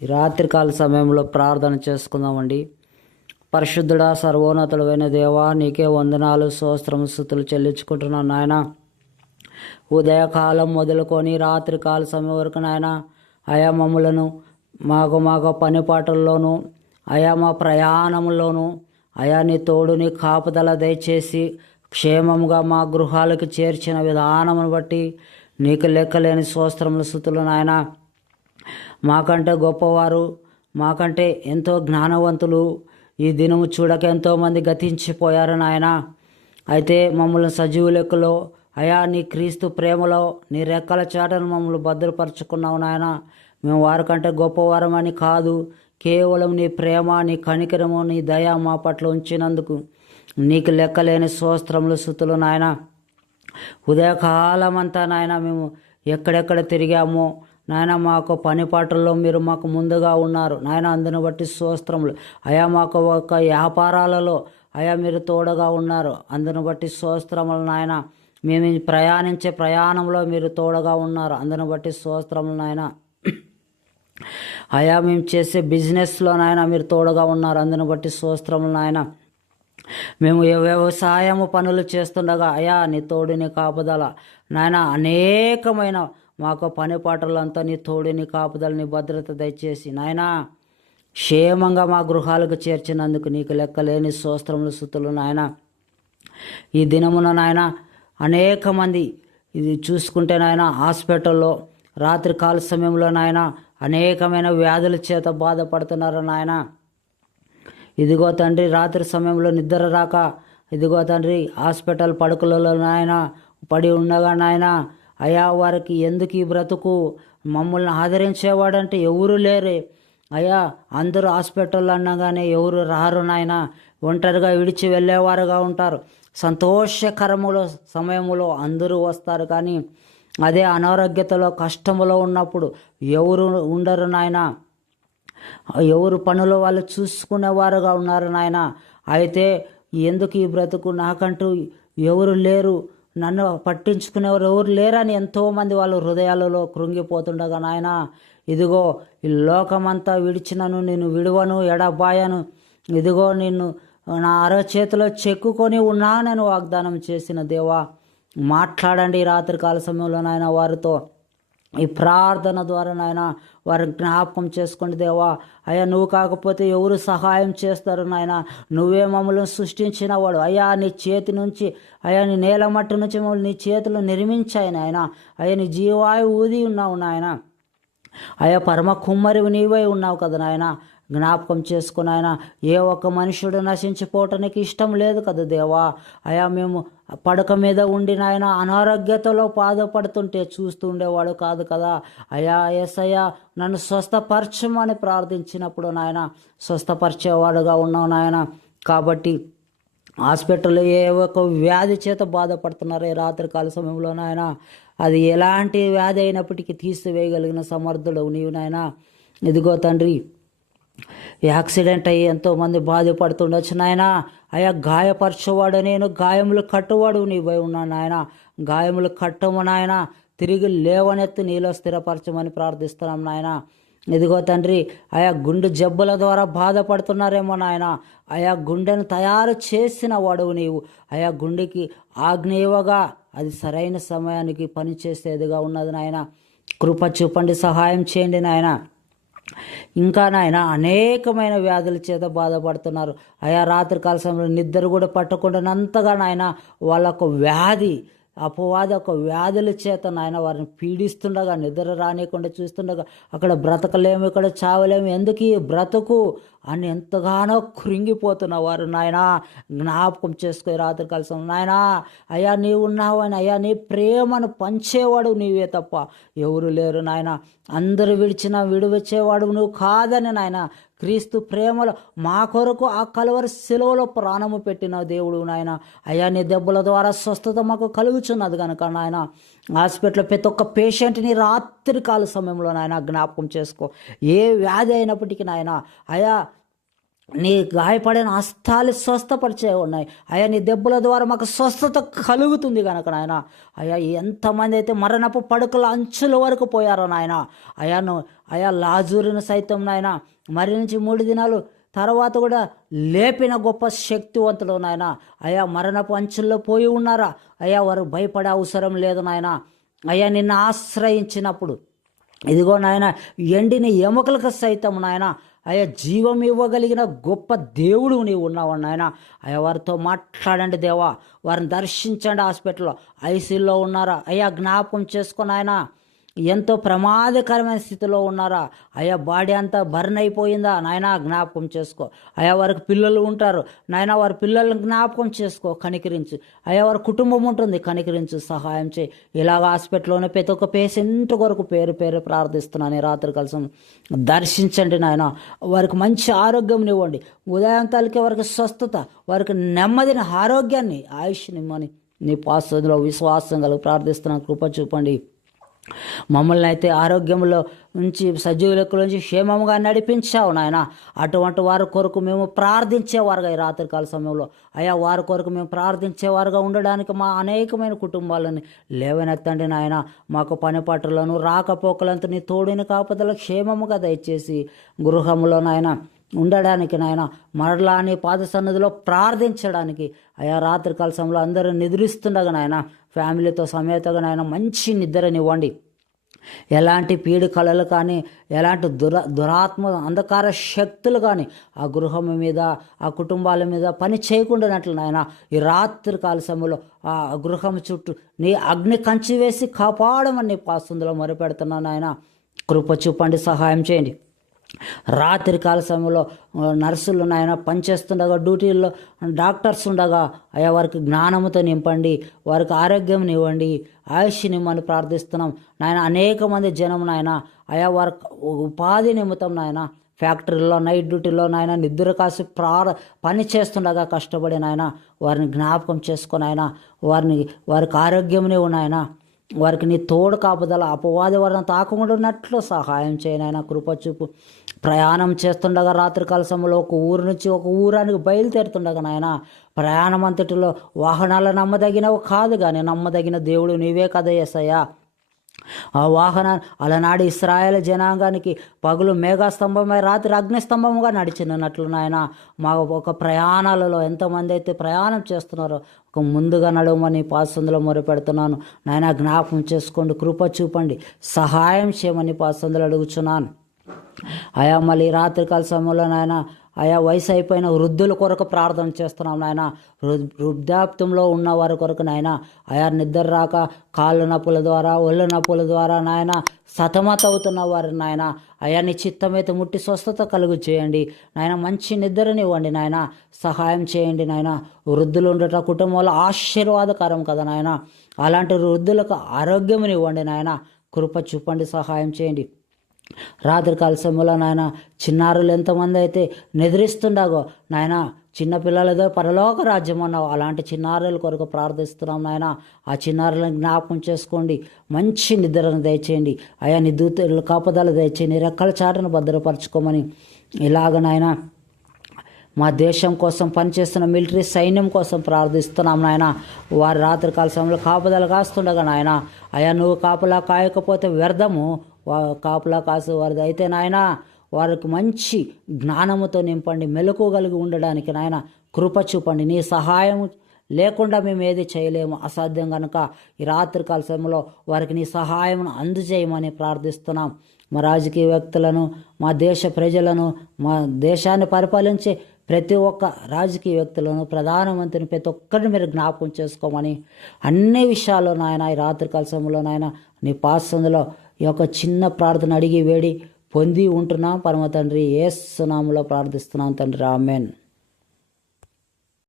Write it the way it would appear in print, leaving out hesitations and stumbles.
ఈ రాత్రికాల సమయంలో ప్రార్థన చేసుకుందామండి. పరిశుద్ధుడా, సర్వోన్నతుడైన దేవా, నీకే వందనాలు, స్తోత్రము, స్తుతులు చెల్లించుకుంటున్నాను నాయన. ఉదయకాలం మొదలుకొని రాత్రికాల సమయం వరకు నాయన అయా మమ్ములను మాకు పనిపాటల్లోనూ అయా మా ప్రయాణంలోనూ అయా నీ తోడు, నీ కాపుదల దయచేసి క్షేమంగా మా గృహాలకు చేర్చిన విధానమును బట్టి నీకు లెక్కలేని స్తోత్రములు, స్తుతులు నాయన. మాకంటే గొప్పవారు, మాకంటే ఎంతో జ్ఞానవంతులు ఈ దినము చూడక ఎంతోమంది గతించిపోయారు నాయన. అయితే మమ్మల్ని సజీవ లెక్కలో అయా నీ క్రీస్తు ప్రేమలో నీ రెక్కల చాటను మమ్మల్ని భద్రపరుచుకున్నావు నాయన. మేము వారికంటే గొప్పవారమని కాదు, కేవలం నీ ప్రేమ, నీ కనికరము, నీ దయ మా పట్ల ఉంచినందుకు నీకు లెక్కలేని స్తోత్రములు, స్తుతులు నాయన. ఉదయకాలం అంతా నాయన మేము ఎక్కడెక్కడ తిరిగామో నాయన, మాకు పనిపాటల్లో మీరు మాకు ముందుగా ఉన్నారు నాయన. అందుని బట్టి స్తోత్రములు అయా. మాకు ఒక వ్యాపారాలలో అయా మీరు తోడుగా ఉన్నారు, అందుని బట్టి స్తోత్రములు నాయన. మేము ప్రయాణించే ప్రయాణంలో మీరు తోడుగా ఉన్నారు, అందుని బట్టి స్తోత్రములు నాయన. అయా మేము చేసే బిజినెస్లో నాయన మీరు తోడుగా ఉన్నారు, అందుని బట్టి స్తోత్రములు నాయన. మేము వ్యవసాయము పనులు చేస్తుండగా అయా నీ తోడు, నీ కాపుదల నాయన. అనేకమైన మాకు పనిపాటలంతా నీ తోడు, నీ కాపుదల, నీ భద్రత దయచేసి నాయన క్షేమంగా మా గృహాలకు చేర్చినందుకు నీకు లెక్కలేని స్తోత్రములు, స్తుతులు నాయన. ఈ దినమున నాయన అనేక మంది ఇది చూసుకుంటే నాయన హాస్పిటల్లో రాత్రికాల సమయంలో నాయన అనేకమైన వ్యాధుల చేత బాధపడుతున్నారు నాయన. ఇదిగో తండ్రి, రాత్రి సమయంలో నిద్ర రాక ఇదిగో తండ్రి హాస్పిటల్ పడుకలలో నాయన పడి ఉండగా నాయన అయా వారికి ఎందుకు ఈ బ్రతుకు, మమ్మల్ని ఆదరించేవాడంటే ఎవరు లేరే అయ్యా. అందరూ హాస్పిటల్ అనగానే ఎవరు రారు నాయన, ఒంటరిగా విడిచి వెళ్ళేవారుగా ఉంటారు. సంతోషకరములో సమయములో అందరూ వస్తారు, కానీ అదే అనారోగ్యతలో కష్టములో ఉన్నప్పుడు ఎవరు ఉండరు నాయన. ఎవరు పనులు వాళ్ళు చూసుకునేవారుగా ఉన్నారు నాయన. అయితే ఎందుకు ఈ బ్రతుకు, నాకంటూ ఎవరు లేరు, నన్ను పట్టించుకునేవారు ఎవరు లేరని ఎంతోమంది వాళ్ళ హృదయాలలో కృంగిపోతుండగా నాయన ఇదిగో ఈ లోకమంతా విడిచినను నేను విడువను, ఎడబాయను, ఇదిగో నిన్ను నా అరచేతిలో చెక్కుకొని ఉన్నానని వాగ్దానం చేసిన దేవా, మాట్లాడండి రాత్రికాల సమయంలో నాయన వారితో. ఈ ప్రార్థన ద్వారా నాయన వారిని జ్ఞాపకం చేసుకోండి దేవా. అయ్యా నువ్వు కాకపోతే ఎవరు సహాయం చేస్తారు నాయన. నువ్వే మమ్మల్ని సృష్టించిన వాడు అయ్యా. నీ చేతి నుంచి అయ్యా, నీ నేల మట్టి నుంచి మమ్మల్ని నీ చేతిలో నిర్మించాయి నాయన. అయ్యా నీ జీవాయు ఊది ఉన్నావు నాయన. అయ్యా పరమ కుమ్మరివి నీవై ఉన్నావు కదా నాయన. జ్ఞాపకం చేసుకుని ఆయన ఏ ఒక్క మనుషుడు నశించిపోవటానికి ఇష్టం లేదు కదా దేవా. అయా మేము పడక మీద ఉండి నాయన అనారోగ్యతలో బాధపడుతుంటే చూస్తూ ఉండేవాడు కాదు కదా అయా. యేసయ్యా నన్ను స్వస్థపరచమని ప్రార్థించినప్పుడు నాయన స్వస్థపరిచేవాడుగా ఉన్నావు నాయన. కాబట్టి హాస్పిటల్లో ఏ ఒక్క వ్యాధి చేత బాధపడుతున్నారు ఈ రాత్రికాల సమయంలో నాయన, అది ఎలాంటి వ్యాధి అయినప్పటికీ తీసివేయగలిగిన సమర్థుడు నీవు నాయన. ఇదిగో తండ్రి, యాక్సిడెంట్ అయ్యి ఎంతోమంది బాధపడుతుండొచ్చు నాయన. అయ్యా గాయపరచేవాడు నేను, గాయములు కట్టువాడు నీవై ఉన్నాను నాయన. గాయములు కట్టము నాయన, తిరిగి లేవనెత్తి నీలో స్థిరపరచమని ప్రార్థిస్తున్నాం నాయన. ఇదిగో తండ్రి, ఆయా గుండె జబ్బుల ద్వారా బాధపడుతున్నారేమో నాయన. ఆయా గుండెను తయారు చేసిన వాడువు నీవు. ఆయా గుండెకి ఆగ్నేయవగా అది సరైన సమయానికి పనిచేసేదిగా ఉన్నది నాయన. కృప చూపండి, సహాయం చేయండి నాయన. ఇంకా నాయన అనేకమైన వ్యాధుల చేత బాధపడుతున్నారు అయా. రాత్రికాల సమయంలో నిద్ర కూడా పట్టకుండానంతగా నాయన వాళ్ళకు వ్యాధి అపవాది ఒక వ్యాధుల చేత నాయన వారిని పీడిస్తుండగా, నిద్ర రానియకుండా చూస్తుండగా అక్కడ బ్రతకలేము, ఇక్కడ చావలేము, ఎందుకు ఈ బ్రతుకు అని ఎంతగానో కృంగిపోతున్న వారు నాయన జ్ఞాపకం చేసుకో రాత్రికాల సమయం నాయన. అయ్యా నీవు ఉన్నావు అని, అయ్యా నీ ప్రేమను పంచేవాడు నీవే తప్ప ఎవరు లేరు నాయన. అందరూ విడివచ్చేవాడు నువ్వు కాదని నాయన. క్రీస్తు ప్రేమలో మా కొరకు ఆ కలువరి శిలువలో ప్రాణము పెట్టిన దేవుడు నాయన. అయ్యా నీ దెబ్బల ద్వారా స్వస్థత మాకు కలుగుచున్నది కనుక నాయన హాస్పిటల్లో ప్రతి ఒక్క పేషెంట్ని రాత్రికాల సమయంలో నాయన జ్ఞాపకం చేసుకో. ఏ వ్యాధి అయినప్పటికీ నాయన అయా నీ గాయపడిన హస్తాలు స్వస్థపరిచే ఉన్నాయి అయ్యా. నీ దెబ్బల ద్వారా మాకు స్వస్థత కలుగుతుంది కనుక నాయన అయ్యా, ఎంతమంది అయితే మరణపు పడుకల అంచుల వరకు పోయారో నాయన అయ్యా లాజరును సైతం నాయన మరణించి 3 దినాలు తర్వాత కూడా లేపిన గొప్ప శక్తివంతుడు నాయన అయ్యా. మరణపు అంచుల్లో పోయి ఉన్నారా అయ్యా, వారు భయపడే అవసరం లేదు నాయన అయ్యా. నిన్ను ఆశ్రయించినప్పుడు ఇదిగో నాయన ఎండిన ఎముకలకు సైతం నాయన అయ్యా జీవం ఇవ్వగలిగిన గొప్ప దేవుడు నీవు ఉన్నావు నాయన అయ్యా. వారితో మాట్లాడండి దేవా, వారిని దర్శించండి. హాస్పిటల్లో ఐసీయూలో ఉన్నారా అయ్యా, జ్ఞాపకం చేసుకుని ఆయన ఎంతో ప్రమాదకరమైన స్థితిలో ఉన్నారా అయ్యా, బాడీ అంతా బర్న్ అయిపోయిందా నాయన, జ్ఞాపకం చేసుకో అయ్యా. వారికి పిల్లలు ఉంటారు నాయన, వారి పిల్లల్ని జ్ఞాపకం చేసుకో, కనికరించు అయ్యా. వారి కుటుంబం ఉంటుంది, కనికరించు, సహాయం చేయి. ఇలాగ హాస్పిటల్లోనే ప్రతి ఒక్క పేషెంట్ కొరకు పేరు ప్రార్థిస్తున్నాను. ఈ రాత్రి కలిసి దర్శించండి నాయన, వారికి మంచి ఆరోగ్యం ఇవ్వండి. ఉదయం తలకే వారికి స్వస్థత, వారికి నెమ్మదిని, ఆరోగ్యాన్ని, ఆయుష్నిమ్మని నీ పాసంలో విశ్వాసం కలిగి ప్రార్థిస్తున్నాను. కృప చూపండి. మమ్మల్ని అయితే ఆరోగ్యంలో నుంచి సజీవ లెక్కల నుంచి క్షేమంగా నడిపించావు నాయన. అటువంటి వారి కొరకు మేము ప్రార్థించేవారుగా ఈ రాత్రికాల సమయంలో అయ్యా, వారి కొరకు మేము ప్రార్థించేవారుగా ఉండడానికి మా అనేకమైన కుటుంబాలని లేవనెత్తండి నాయన. మాకు పని పట్టులను రాకపోకలంతా నీ తోడిని కాపుదల క్షేమముగా దయచేసి గృహంలో నాయన ఉండడానికి నాయన, మరలా నీ పాద సన్నిధిలో ప్రార్థించడానికి అయ్యా. రాత్రికాల సమయంలో అందరూ నిద్రిస్తుండగా నాయన, ఫ్యామిలీతో సమేతగా నాయన మంచి నిద్రనివ్వండి. ఎలాంటి పీడి కళలు కానీ, ఎలాంటి దురాత్మ అంధకార శక్తులు కానీ ఆ గృహం మీద, ఆ కుటుంబాల మీద పని చేయకుండానట్లు నాయన, ఈ రాత్రి కాల సమయంలో ఆ గృహం చుట్టూ నీ అగ్ని కంచి వేసి కాపాడమని నీ పాస్తుందులో మొరపెడుతున్నాను నాయన. కృప చూపండి, సహాయం చేయండి. రాత్రి కాల సమయంలో నర్సులు నాయన పనిచేస్తుండగా, డ్యూటీల్లో డాక్టర్స్ ఉండగా అయ్యా వారికి జ్ఞానముతో నింపండి, వారికి ఆరోగ్యం ఇవ్వండి, ఆయుష్నిమ్మని ప్రార్థిస్తున్నాం నాయన. అనేక మంది జనం నాయన అయ్యా వారి ఉపాధి నిమిత్తం నాయన ఫ్యాక్టరీలో, నైట్ డ్యూటీలో నాయన నిద్ర కాసి పని చేస్తుండగా కష్టపడి నాయన వారిని జ్ఞాపకం చేసుకొని ఆయన వారికి ఆరోగ్యం నాయన, వారికి నీ తోడు కాపుదల, అపవాది వారిని తాకుండా ఉన్నట్లు సహాయం చేయనైనా. కృపచూపు. ప్రయాణం చేస్తుండగా రాత్రికాల సమయంలో ఒక ఊరు నుంచి ఒక ఊరానికి బయలుదేరుతుండగా నాయన, ప్రయాణం అంతటిలో వాహనాలు నమ్మదగినవి కాదు, కానీ నమ్మదగిన దేవుడు నీవే కదా యేసయ్యా. ఆ వాహనాన్ని అలనాడు ఇశ్రాయేల్ జనాంగానికి పగులు మేఘస్తంభమై రాత్రి అగ్నిస్తంభముగా నడిచినట్లు నాయన, మా ఒక ప్రయాణాలలో ఎంతమంది అయితే ప్రయాణం చేస్తున్నారో ఒక ముందుగా నడవమని పాసందులో మొరపెడుతున్నాను నాయన. జ్ఞాపకం చేసుకోండి, కృప చూపండి, సహాయం చేయమని పాసందులు అడుగుచున్నాను అయా. మళ్ళీ రాత్రికాల సమయంలో నాయన అయా వయసు అయిపోయిన వృద్ధుల కొరకు ప్రార్థన చేస్తున్నాం నాయన. వృద్ధాప్తంలో ఉన్న వారి కొరకు నాయన అయా, నిద్ర రాక కాళ్ళు నొప్పుల ద్వారా, ఒళ్ళు నొప్పుల ద్వారా నాయన సతమత అవుతున్న వారు నాయన అయా, నీ చిత్తమైతే ముట్టి స్వస్థత కలుగు చేయండి నాయన. మంచి నిద్రనివ్వండి నాయన, సహాయం చేయండి నాయన. వృద్ధులు ఉండట కుటుంబంలో ఆశీర్వాదకరం కదా నాయన. అలాంటి వృద్ధులకు ఆరోగ్యమునివ్వండి నాయన. కృప చూపండి, సహాయం చేయండి. రాత్రికాల సమయంలో నాయన చిన్నారులు ఎంతమంది అయితే నిద్రిస్తుండగో నాయన, చిన్నపిల్లలతో పరలోక రాజ్యం అన్నావు, అలాంటి చిన్నారుల కొరకు ప్రార్థిస్తున్నాం నాయన. ఆ చిన్నారులను జ్ఞాపకం చేసుకోండి, మంచి నిద్రను దయచేయండి అయా. నీ దూతలు కాపుదల దయచేయండి, రెక్కల చాటును భద్రపరచుకోమని ఇలాగ నాయన మా దేశం కోసం పనిచేస్తున్న మిలిటరీ సైన్యం కోసం ప్రార్థిస్తున్నాం నాయన. వారు రాత్రికాల సమయంలో కాపుదల కాస్తుండగా నాయన అయా, నువ్వు కాపులా కాయకపోతే వ్యర్థము, కాపులా కాసు వారిది అయితే నాయన వారికి మంచి జ్ఞానముతో నింపండి, మెలకువగలిగి ఉండడానికి నాయన కృప చూపండి. నీ సహాయం లేకుండా మేము ఏది చేయలేము, అసాధ్యం కనుక ఈ రాత్రికాల సమయంలో వారికి నీ సహాయం అందజేయమని ప్రార్థిస్తున్నాం. మా రాజకీయ వ్యక్తులను, మా దేశ ప్రజలను, మా దేశాన్ని పరిపాలించే ప్రతి ఒక్క రాజకీయ వ్యక్తులను, ప్రధానమంత్రిని, ప్రతి ఒక్కరిని మీరు జ్ఞాపకం చేసుకోమని అన్ని విషయాల్లో నాయన ఈ రాత్రికాల సమయంలో నాయన నీ పాసందులో ఈ యొక్క చిన్న ప్రార్థన అడిగి వేడి పొంది ఉంటున్నాం పరమ తండ్రి. యేసు నామములో ప్రార్థిస్తున్నాం తండ్రి, ఆమేన్.